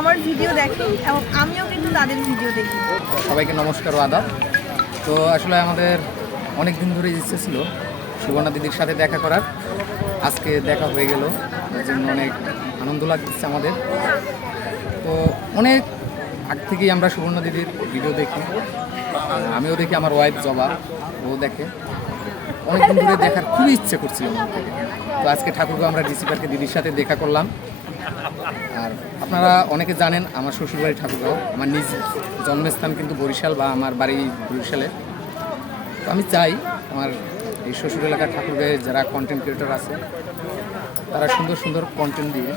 আমার ভিডিও দেখে এবং আমিও কিন্তু তাদের ভিডিও দেখি। সবাইকে নমস্কার আদাব। তো আসলে আমাদের অনেক দিন ধরে ইচ্ছে ছিল সুবর্ণা দিদির সাথে দেখা করার। আজকে দেখা হয়ে গেল। জন্য অনেক আনন্দ লাগছে আমাদের। তো অনেক আগ থেকেই আমরা সুবর্ণা দিদির ভিডিও দেখি। আমিও দেখি, আমার ওয়াইফ জবা, ও দেখে। অনেক দিন ধরে দেখার খুবই ইচ্ছে করছিল তো আজকে ঠাকুরগাঁও আমরা ডিসি পার্কে দিদির সাথে দেখা করলাম। আর আপনারা অনেকে জানেন, আমার শ্বশুরবাড়ি ঠাকুরগাঁও, আমার নিজ জন্মস্থান কিন্তু বরিশাল বা আমার বাড়ি বরিশালে। তো আমি চাই আমার এই শ্বশুর এলাকার ঠাকুরগাঁয়ে যারা কন্টেন্ট ক্রিয়েটর আছে, তারা সুন্দর সুন্দর কন্টেন্ট দিয়ে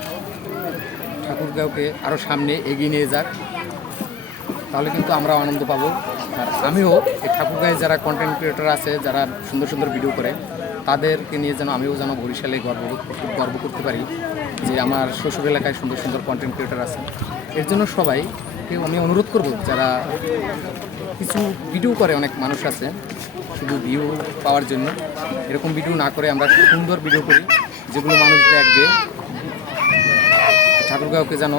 ঠাকুরগাঁওকে আরও সামনে এগিয়ে নিয়ে যাক। তাহলে কিন্তু আমরা আনন্দ পাবো। আর আমিও এই ঠাকুরগাঁয়ে যারা কন্টেন্ট ক্রিয়েটর আছে, যারা সুন্দর সুন্দর ভিডিও করে, তাদেরকে নিয়ে যেন আমিও যেন বরিশালে গর্ব গর্ব করতে পারি যে আমার শ্বশুর এলাকায় সুন্দর সুন্দর কন্টেন্ট ক্রিয়েটর আছে। এর জন্য সবাইকে আমি অনুরোধ করব, যারা কিছু ভিডিও করে, অনেক মানুষ আছে, শুধু ভিউ পাওয়ার জন্য, এরকম ভিডিও না করে আমরা সুন্দর ভিডিও করি, যেগুলো মানুষ দেখবে। ঠাকুরগাঁওকে যেন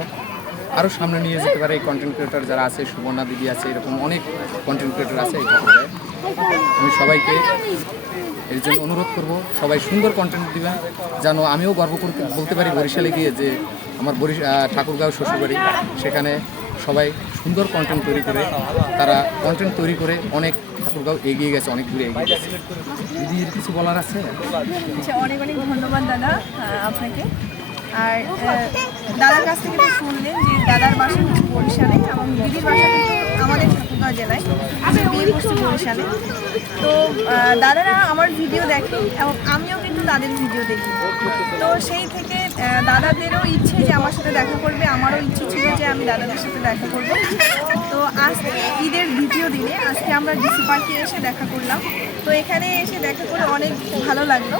আরও সামনে নিয়ে যেতে পারে এই কন্টেন্ট ক্রিয়েটর যারা আছে সুবর্ণা দিদি আছে এরকম অনেক কন্টেন্ট ক্রিয়েটর আছে এই আমি সবাইকে এর জন্য অনুরোধ করব সবাই সুন্দর কন্টেন্ট দিবেন যেন আমিও গর্ব করতে বলতে পারি বরিশালে গিয়ে যে আমার আহ, ঠাকুরগাঁও শ্বশুরবাড়ি সেখানে সবাই সুন্দর কন্টেন্ট তৈরি করে তারা কন্টেন্ট তৈরি করে অনেক ঠাকুরগাঁও এগিয়ে গেছে অনেক দূরে এগিয়ে গেছে। দিদির কিছু বলার আছে? আচ্ছা অনেক অনেক ধন্যবাদ দাদা আপনাকে। আর দাদার কাছ থেকে তো শুনলেন যে দাদার বাসা হচ্ছে বরিশালে, এবং দিদির বাসা আমাদের ঠাকুরগাঁও জেলায় আমি বিয়ে করছি বরিশালে। তো দাদারা আমার ভিডিও দেখে, এবং আমিও কিন্তু তাদের ভিডিও দেখি। তো সেই থেকে দাদাদেরও ইচ্ছে যে আমার সাথে দেখা করবে, আমারও ইচ্ছে ছিল যে আমি দাদাদের সাথে দেখা করব। তো আজকে ঈদের দ্বিতীয় দিনে আজকে আমরা ডিসি পার্কে এসে দেখা করলাম। তো এখানে এসে দেখা করে অনেক ভালো লাগল।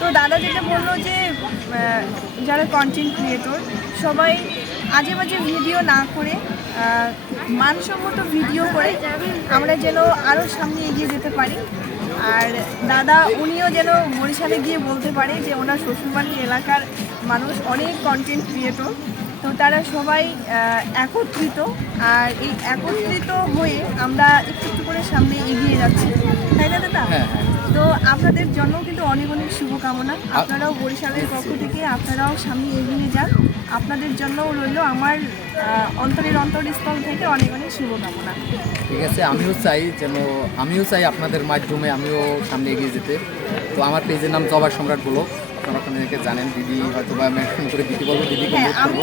তো দাদা যেটা বলল যে যারা কন্টেন্ট ক্রিয়েটর সবাই আজে বাজে ভিডিও না করে মানসম্মত ভিডিও করে আমরা যেন আরও সামনে এগিয়ে যেতে পারি। আর দাদা উনিও যেন বরিশালে গিয়ে বলতে পারে যে ওনার শ্বশুরবাড়ির এলাকার মানুষ অনেক কন্টেন্ট ক্রিয়েটর তো তারা সবাই একত্রিত। আর এই একত্রিত হয়ে আমরা একটু একটু করে সামনে এগিয়ে যাচ্ছি। তাই না দাদা? হ্যাঁ হ্যাঁ। তো আপনাদের জন্য কিন্তু অনেক অনেক শুভকামনা। আপনারাও বরিশালের পক্ষ থেকে আপনারাও সামনে এগিয়ে যান। আপনাদের জন্যও রইল আমার অন্তরের অন্তরস্থল থেকে অনেক অনেক শুভকামনা। ঠিক আছে আমিও চাই যেন আমিও চাই আপনাদের মাধ্যমে আমিও সামনে এগিয়ে যেতে। তো আমার পেজের নাম জবা সম্রাট বলো। আপনারা আপনাদেরকে জানেন দিদি হয়তো বা মেনশন করে দিতে বলব দিদিকে হ্যাঁ আমি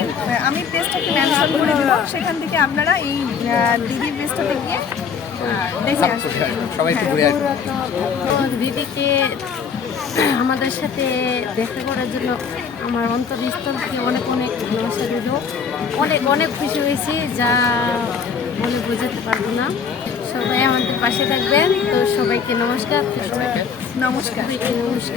আমি পেজটাকে মেনশন করে দেবো সেখান থেকে আপনারা এই দিদির পেজটাতে গিয়ে সবাই ঘুরে দিদিকে আমাদের সাথে দেখা করার জন্য আমার অন্তরস্থল থেকে অনেক অনেক ভালোবাসা দিল। অনেক অনেক খুশি হয়েছি যা বলে বোঝাতে পারব না। সবাই আমাদের পাশে থাকবেন। তো সবাইকে নমস্কার। সবাইকে নমস্কার। নমস্কার।